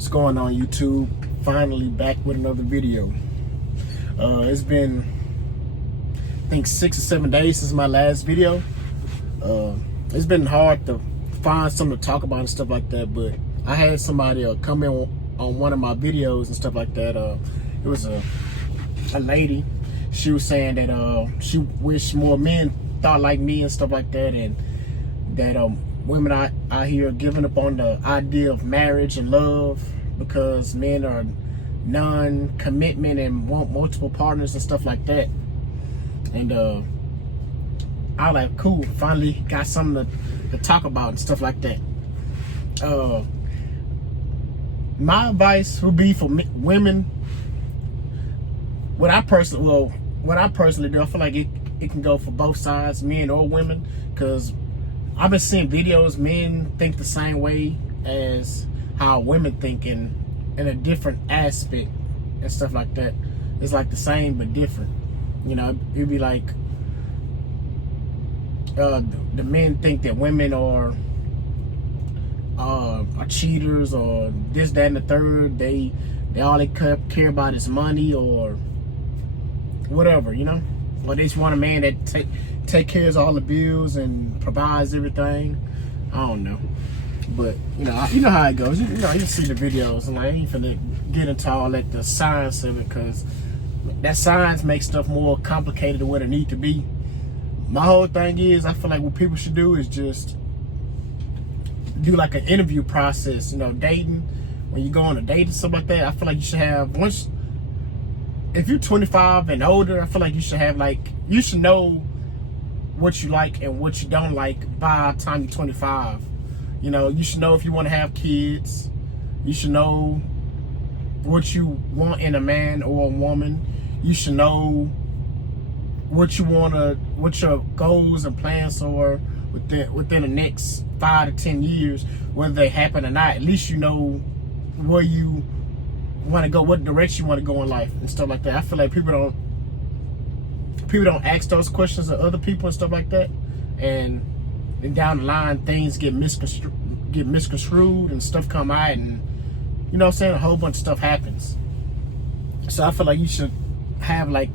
What's going on, YouTube? Finally back with another video. It's been, I think, 6 or 7 days since my last video. It's been hard to find something to talk about and stuff like that, but I had somebody come in on one of my videos and stuff like that. It was a lady. She was saying that she wished more men thought like me and stuff like that, and that women out here giving up on the idea of marriage and love because men are non-commitment and want multiple partners and stuff like that. And I was like, cool, finally got something to talk about and stuff like that. My advice would be for women, what I personally do, I feel like it can go for both sides, men or women, because I've been seeing videos, men think the same way as how women think in a different aspect and stuff like that. It's like the same but different. You know, it'd be like the men think that women are cheaters or this, that, and the third. They all they care about is money or whatever, you know? Or they just want a man that take care of all the bills and provides everything. I don't know, but you know how it goes. You see the videos, and I ain't finna get into all that the science of it, because that science makes stuff more complicated than what it need to be. My whole thing is, I feel like what people should do is just do like an interview process. You know, dating, when you go on a date and stuff like that, I feel like you should have, once, if you're 25 and older, I feel like you should have, like, you should know what you like and what you don't like by the time you're 25. You know, you should know if you want to have kids. You should know what you want in a man or a woman. You should know what your goals and plans are within the next 5 to 10 years, whether they happen or not. At least you know where you want to go, what direction you want to go in life and stuff like that. I feel like people don't ask those questions of other people and stuff like that, and then down the line things get misconstrued and stuff come out, and you know what I'm saying, a whole bunch of stuff happens. So I feel like you should have like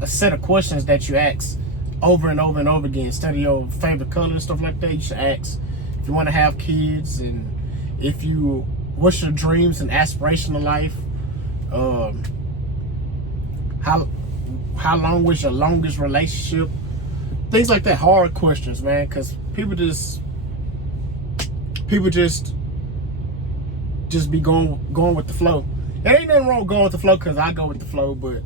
a set of questions that you ask over and over and over again. Instead of your favorite color and stuff like that, you should ask if you want to have kids, and what's your dreams and aspiration of life. How long was your longest relationship? Things like that, hard questions, man, because people just be going with the flow. There ain't nothing wrong going with the flow, because I go with the flow, but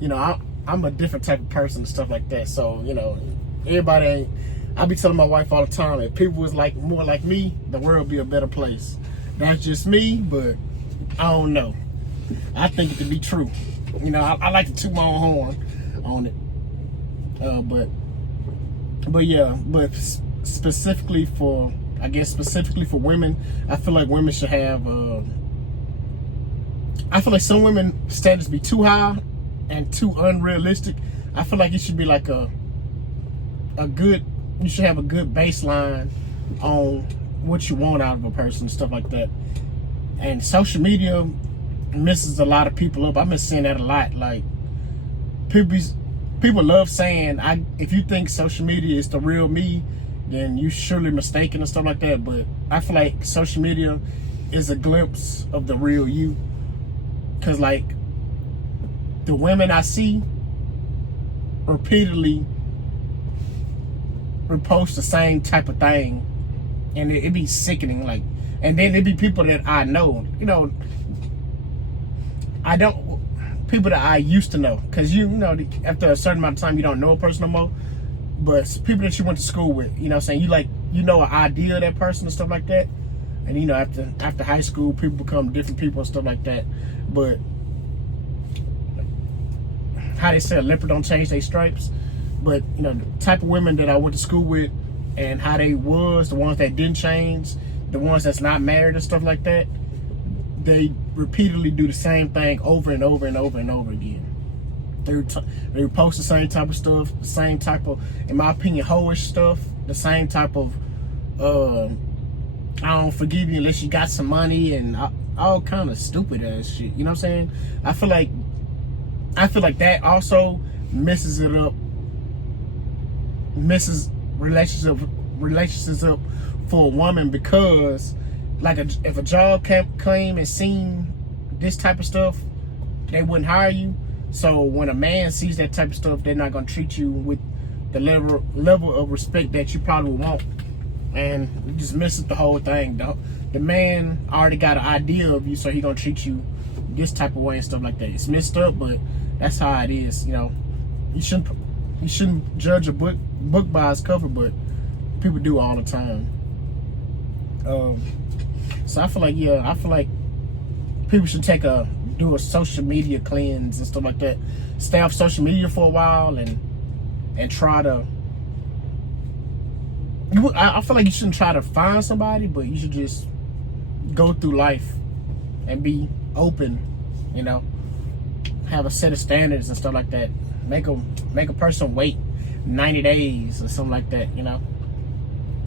you know, I'm a different type of person and stuff like that. So, you know, everybody ain't, I be telling my wife all the time, if people was like more like me, the world would be a better place. That's just me, but I don't know. I think it to be true. You know, I like to toot my own horn on it. But specifically for women, I feel like women should have, I feel like some women standards be too high and too unrealistic. I feel like it should be like you should have a good baseline on what you want out of a person and stuff like that. And social media messes a lot of people up. I've been seeing that a lot. Like, people love saying, if you think social media is the real me, then you surely mistaken and stuff like that. But I feel like social media is a glimpse of the real you. Cause like, the women I see repeatedly repost the same type of thing, and it be sickening. Like, and then it be people that I know, you know, people that I used to know, because you know, after a certain amount of time you don't know a person no more, but people that you went to school with, you know what I'm saying, you know an idea of that person and stuff like that. And you know, after high school, people become different people and stuff like that. But how they say a leopard don't change their stripes. But you know, the type of women that I went to school with and how they was, the ones that didn't change, the ones that's not married and stuff like that, they repeatedly do the same thing over and over and over and over again. They post the same type of stuff, the same type of, in my opinion, hoish stuff, the same type of I don't forgive you unless you got some money, and all kind of stupid ass shit. You know what I'm saying? I feel like that also messes it up, messes relationships up for a woman, because like if a job came and seen this type of stuff, they wouldn't hire you. So when a man sees that type of stuff, they're not gonna treat you with the level of respect that you probably want, and it just misses the whole thing. The man already got an idea of you, so he gonna treat you this type of way and stuff like that. It's messed up, but that's how it is. You know, you shouldn't judge a book by its cover, but people do all the time. So I feel like people should do a social media cleanse and stuff like that. Stay off social media for a while and try to. I feel like you shouldn't try to find somebody, but you should just go through life and be open. You know, have a set of standards and stuff like that. Make a person wait 90 days or something like that. You know,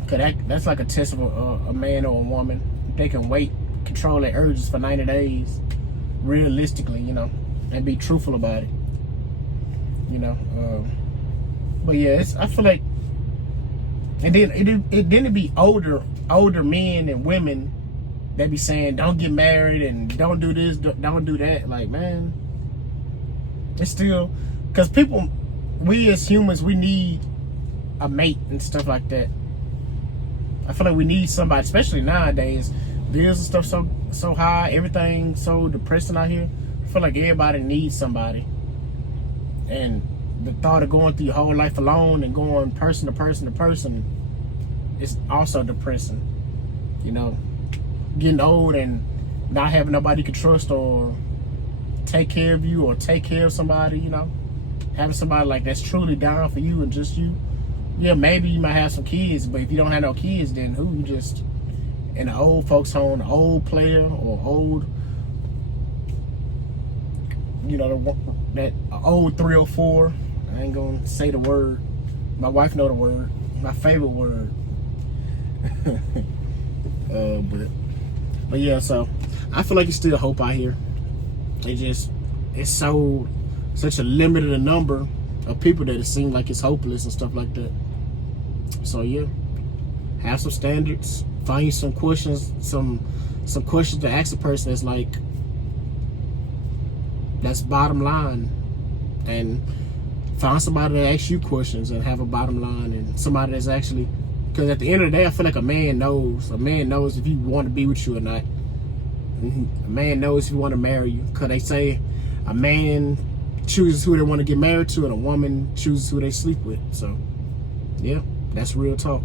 cause that's like a test of a man or a woman. They can wait, control their urges for 90 days, realistically. You know, and be truthful about it. You know, but yeah, I feel like, and then it'd be older men and women that be saying don't get married and don't do this, don't do that. Like, man, it's still, because we as humans, we need a mate and stuff like that. I feel like we need somebody, especially nowadays. Bills and stuff so high, everything so depressing out here. I feel like everybody needs somebody. And the thought of going through your whole life alone and going person to person to person is also depressing. You know, getting old and not having nobody you can trust or take care of you or take care of somebody, you know. Having somebody like that's truly down for you and just you. Yeah, maybe you might have some kids, but if you don't have no kids, then who? You just in an old folks home, an old player or old, you know, that old 304. I ain't gonna say the word. My wife know the word. My favorite word. But yeah, so I feel like it's still hope out here. It's such a limited number of people that it seems like it's hopeless and stuff like that. So yeah, have some standards. Find you some questions, some questions to ask a person that's bottom line, and find somebody that asks you questions and have a bottom line, and somebody that's actually, because at the end of the day, I feel like a man knows if he want to be with you or not. A man knows if he want to marry you, because they say a man chooses who they want to get married to and a woman chooses who they sleep with. So yeah, that's real talk.